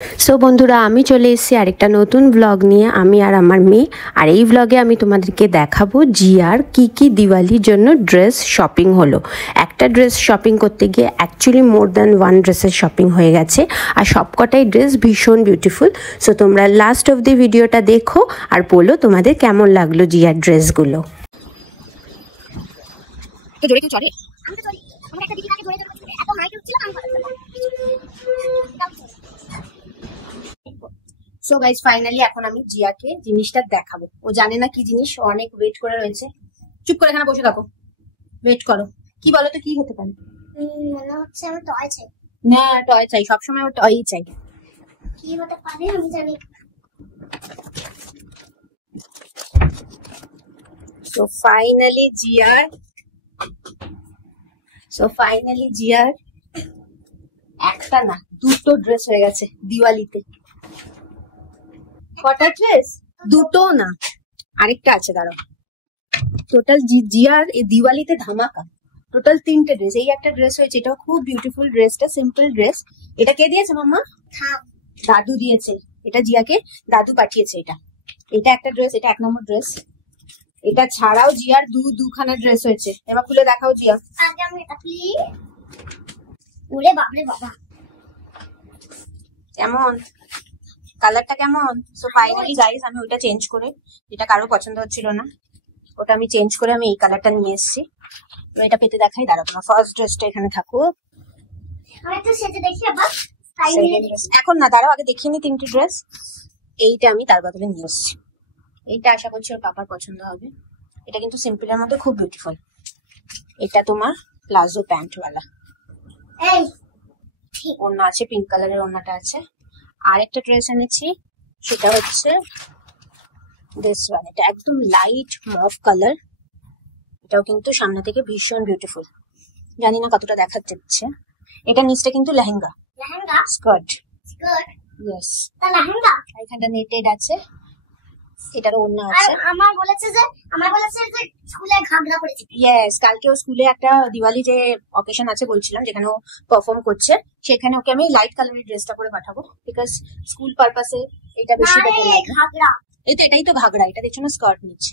So বন্ধুরা, আমি চলে এসেছি আরেকটা নতুন ব্লগ নিয়ে, আমি আর আমার মেয়ে। আর এই ব্লগে আমি তোমাদেরকে দেখাবো জিয়ার কি দিওয়ালির জন্য ড্রেস শপিং হলো। একটা ড্রেস শপিং করতে গিয়ে অ্যাকচুয়ালি মোর দ্যান ওয়ান ড্রেসের শপিং হয়ে গেছে, আর সবকটাই ড্রেস ভীষণ বিউটিফুল। সো তোমরা লাস্ট অফ দি ভিডিওটা দেখো আর বলো তোমাদের কেমন লাগলো জিয়ার ড্রেসগুলো। সো গাইস, ফাইনালি এখন আমি জিয়াকে জিনিসটা দেখাবো। ও জানে না কি জিনিস, ও অনেক ওয়েট করে রয়েছে। চুপ করে এখানে বসে থাকো, ওয়েট করো। কি বলো তো, কি হতে পারে? মনে হচ্ছে আমি টয় চাই। না, টয় চাই, সবসময় ও টয়ই চাই। কি হতে পারে আমি জানি। সো ফাইনালি জিয়ার একটা না দুটো ড্রেস হয়ে গেছে দিওয়ালিতে। কটা ড্রেস? দুটো না, আরেকটা আছে, দাঁড়াও। টোটাল জিয়ার এই দিওয়ালিতে ধামাকা, টোটাল 3টে ড্রেস। এই একটা ড্রেস হয়েছে, এটাও খুব বিউটিফুল। ড্রেসটা সিম্পল ড্রেস। এটা কে দিয়েছে মাম্মা? দাদু দিয়েছে। এটা জিয়াকে দাদু পাঠিয়েছে। এটা একটা ড্রেস, এটা 1 নম্বর ড্রেস। এটা ছাড়াও জিয়ার দুখানা ড্রেস হয়েছে। এবার খুলে দেখাও জিয়া। আগে আমি এটা খুলি। ওরে বাপরে বাবা, কেমন কালারটা, কেমন? সো ফাইনালি গাইস, আমি ওইটা চেঞ্জ করে, যেটা কারো পছন্দ হচ্ছিল না, ওটা আমি চেঞ্জ করে আমি এই কালারটা নিয়ে এসেছি। তো এটা পেতে দেখাই, দাঁড়াও। তোমার ফার্স্ট ড্রেসটা এখানে থাকুক, আমি একটু সেজে দেখি আবার। এখন না, দাঁড়াও, আগে দেখিয়ে নি 3টে ড্রেস। এইটা আমি তার বদলে নিয়ে এসেছি। এইটা আশা করছি ওর পাপার পছন্দ হবে। এটা কিন্তু সিম্পলের মধ্যে খুব বিউটিফুল। এটা তোমার প্লাজো প্যান্টওয়ালা। এই ওড়না আছে, পিঙ্ক কালারের ওড়নাটা আছে। আর একটা ড্রেস এনেছি, সেটা হচ্ছে দিস ওয়ান। এটা একদম লাইট মভ কালার। এটাও কিন্তু সামনে থেকে ভীষণ বিউটিফুল। জানি না কতটা দেখা যাচ্ছে। এটা নিচটা কিন্তু লেহেঙ্গা, স্কার্ট। ইয়েস, তা লেহেঙ্গা। এখানটা নেটেড আছে, এটার ওড়না আছে। আমার বলেছে যে স্কুলে ঘাগরা পরেছে। ইয়েস, কালকেও স্কুলে একটা দিওয়ালি যে অকেশন আছে বলছিলাম, যেখানে ও পারফর্ম করছে, সেখানে ওকে আমি লাইট কালারের ড্রেসটা করে পাঠাবো, বিকজ স্কুল পারপাসে এটা বেশি বেটার লাগে। ঘাগরা, এটাই তো ঘাগরা। এটা দেখছো না, স্কার্ট নিচ্ছে।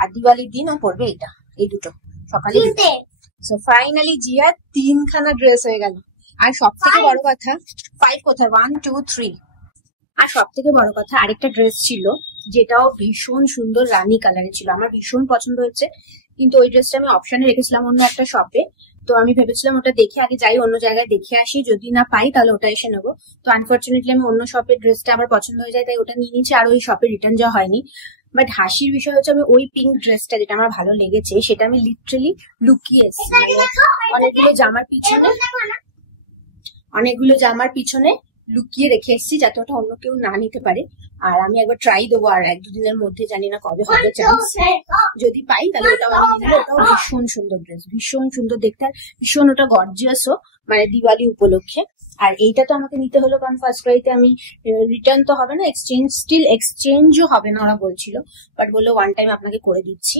আর দিওয়ালির দিন ও পরবে এটা, এই দুটো সকালে। সো ফাইনালি জিয়া 3খানা ড্রেস হয়ে গেল। আর সব থেকে বড় কথা, 5 কোথায়, 1 2 3। আর সব থেকে বড় কথা, আরেকটা ড্রেস ছিল যেটাও ভীষণ সুন্দর রানী কালারে ছিল, আমার ভীষণ পছন্দ হয়েছে। কিন্তু ওই ড্রেসটা আমি অপশনে রেখেছিলাম অন্য একটা শপে। তো আমি ভেবেছিলাম ওটা দেখে আগে যাই, অন্য জায়গায় দেখে আসি, যদি না পাই তাহলে ওটা এসে নেবো। তো আনফর্চুনেটলি আমি অন্য শপের ড্রেসটা আমার পছন্দ হয়ে যায়, তাই ওটা নিয়ে নিচ্ছি। আর ওই শপে রিটার্ন যাওয়া হয়নি। বাট হাসির বিষয় হচ্ছে, আমি ওই পিঙ্ক ড্রেসটা যেটা আমার ভালো লেগেছে, সেটা আমি লিটারালি লুকিয়ে এসেছি। অনেকগুলো জামার পিছনে লুকিয়ে রেখে এসেছি, যাতে ওটা অন্য কেউ না নিতে পারে। আর আমি একবার ট্রাই দেবো, আর 1-2 দিনের মধ্যে, জানি না কবে হবে চান্স। যদি পাই তাহলে ওটাও আমি নিয়ে নেবো। ওটাও ভীষণ সুন্দর ড্রেস, ভীষণ সুন্দর দেখতে, আর ভীষণ ওটা গর্জিয়াসও, মানে দিওয়ালি উপলক্ষে। আর এইটা তো আমাকে নিতে হলো, কারণ ফার্স্ট ক্রাইতে আমি রিটার্ন তো হবে না, এক্সচেঞ্জও হবে না ওরা বলছিল। বাট বললো ওয়ান টাইম আপনাকে করে দিচ্ছি,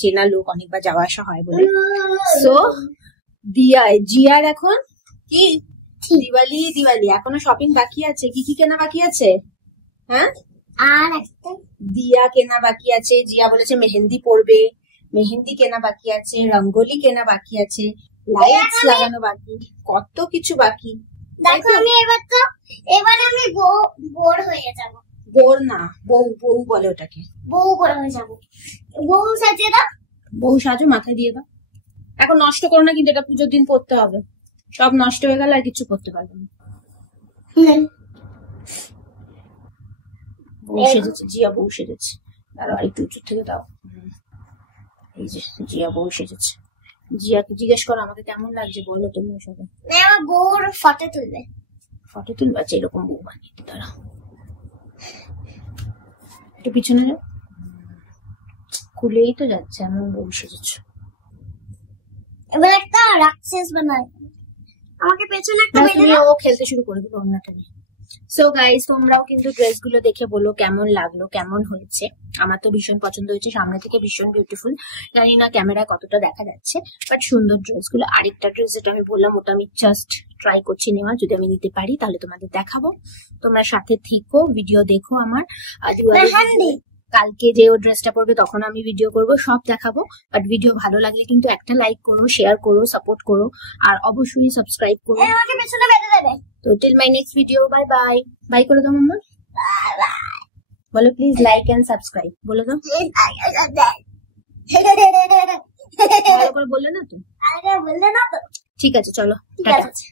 চেনা লোক, অনেকবার যাওয়া আসা হয় বলে। সো জিয়ার এখন কি দিওয়ালি এখনো শপিং বাকি আছে। কি কেনা বাকি আছে? হ্যাঁ, আর একটা দিয়া কেনা বাকি আছে। জিয়া বলেছে মেহেন্দি পরবে, মেহেন্দি কেনা বাকি আছে, রঙ্গোলি কেনা বাকি আছে, লাইটস লাগানো বাকি, কত কিছু বাকি। দেখো, আমি এবার আমি বোর হয়ে যাব। বোর না, বউ বলে ওটাকে। বউ করে হয়ে যাব। বউ সাজিয়ে দাও। বউ সাজো, মাথায় দিয়ে দাও। এখন নষ্ট করো না, কিন্তু এটা পুজোর দিন পড়তে হবে। সব নষ্ট হয়ে গেল, আর কিছু করতে পারবে না। বউ সেজেছে, জিয়া বউ সেজেছে। দাঁড়াও, একটু উঁচু থেকে দাও। এই যে জিয়া বউ সেজেছে। জিয়াকে জিজ্ঞেস করো আমাকে কেমন লাগছে, বললো তুমি সবাই। আমার বউর ফটো তুলবে। ফটো তুলবে? আচ্ছা, এরকম বউ বানিয়ে দাঁড়া, একটু পিছনে যাও। খুলেই তো যাচ্ছে, এমন বউ সেজেছ। এবার একটা রাক্ষস বানাই। আমাকে পেছনে একটা বেঁধে দাও। ও খেলতে শুরু করে দিল ওড়নাটা নিয়ে। সো গাইস, তোমরাও কিন্তু ড্রেসগুলো দেখে বলো কেমন লাগলো, কেমন হয়েছে। আমার তো ভীষণ পছন্দ হয়েছে, সামনে থেকে ভীষণ বিউটিফুল। জানি না ক্যামেরায় কতটা দেখা যাচ্ছে, বাট সুন্দর ড্রেসগুলো। আরেকটা ড্রেস যেটা আমি বললাম ওটা আমি জাস্ট ট্রাই করছি নেওয়ার, যদি আমি নিতে পারি তাহলে তোমাদের দেখাবো। তোমরা সাথে থেকো, ভিডিও দেখো আমার। কালকে যে ও ড্রেসটা পরবে তখন আমি ভিডিও করব, সব দেখাবো। বাট ভিডিও ভালো লাগলে কিন্তু একটা লাইক করো, শেয়ার করো, সাপোর্ট করো, আর অবশ্যই সাবস্ক্রাইব করো। আমাকে পেছনে বেঁধে দেবে। তো till my next video, bye bye. Bye করে দাও মাম্মা, বলো প্লিজ লাইক এন্ড সাবস্ক্রাইব বলে দাও। ভালো করে বললে না তো? বললে না তো? ঠিক আছে, চলো ঠিক টাটা। আছে।